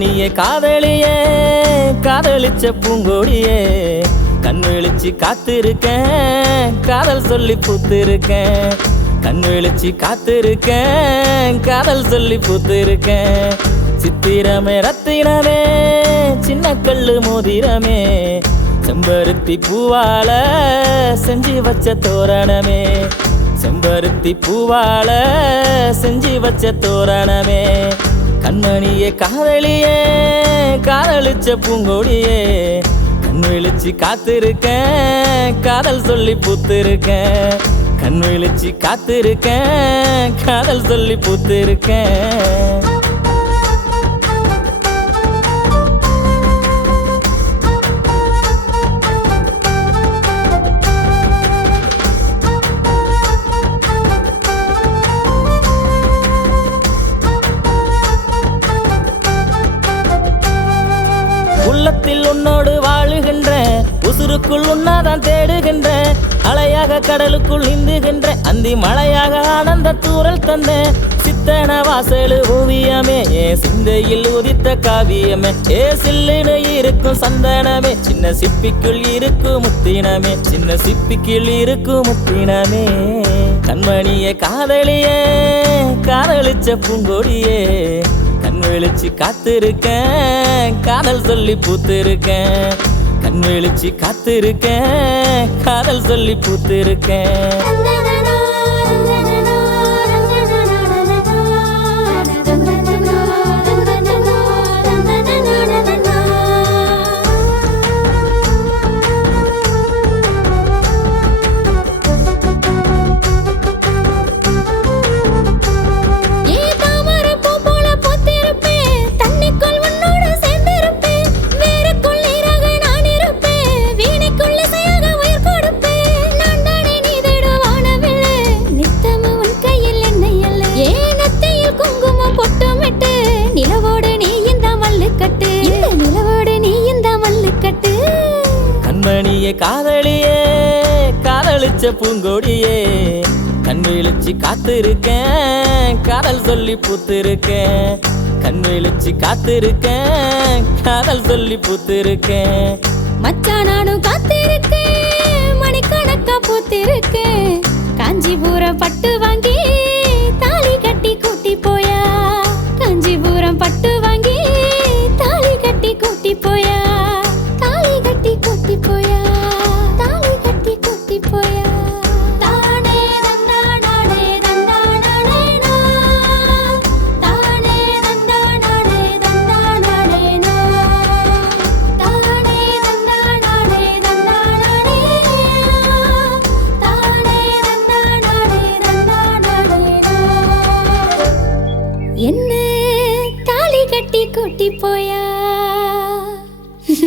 கண்மணியே காதலியே காதலிச்ச பூங்கோடியே. கண் விழிச்சு காத்திருக்கேன் காதல் சொல்லி பூத்திருக்கேன். கண் விழிச்சு காத்திருக்கேன் காதல் சொல்லி பூத்திருக்கேன். சித்திரமே ரத்தினமே சின்ன கல்லு மோதிரமே. செம்பருத்தி பூவால செஞ்சு வச்ச தோரணமே. செம்பருத்தி பூவால செஞ்சு வச்ச தோரணமே. கண்மணியே காதலியே காதலிச்ச பூங்கொடியே. கண் விழிச்சு காத்திருக்கேன் காதல் சொல்லி பூத்திருக்கேன். கண் விழிச்சு காத்திருக்கேன் காதல் சொல்லி பூத்திருக்கேன். உள்ளத்தில் உன்னோடு வாழுகின்ற உசுருக்குள் உன்னாதான் தேடுகின்ற அலையாக கடலுக்குள் இந்துகின்றேன் அந்தி மலையாக ஆனந்த தூரல் தந்த சித்தன வாசலு ஓவியமே ஏ சிந்தையில் உதித்த காவியமே ஏ சில்லுன்னு இருக்கும் சந்தனமே சின்ன சிப்பிக்குள் இருக்கும் முத்தினமே சின்ன சிப்பிக்குள் இருக்கும் முத்தினமே. கண்மணியே காதலியே காதலிச்ச பூங்கொடியே கண் விழிச்சு காத்திருக்கேன். காதல் சொல்லி பூத்திருக்கேன். கண் விழிச்சு காத்திருக்கேன். காதல் சொல்லி பூத்திருக்கேன். நிலவோடு நீ இந்த மல்லுக்கட்டு. கண்மணியே காதலியே காதலிச்ச பூங்கொடியே. கண் விழிச்சு காத்திருக்கேன் காதல் சொல்லி பூத்திருக்கேன். கண் விழிச்சு காத்திருக்கேன் காதல் சொல்லி பூத்திருக்கேன். மச்சான் நானும் காத்திருக்கேன் மணிக்கணக்கா பூத்திருக்கேன். காஞ்சிபுரம் பட்டு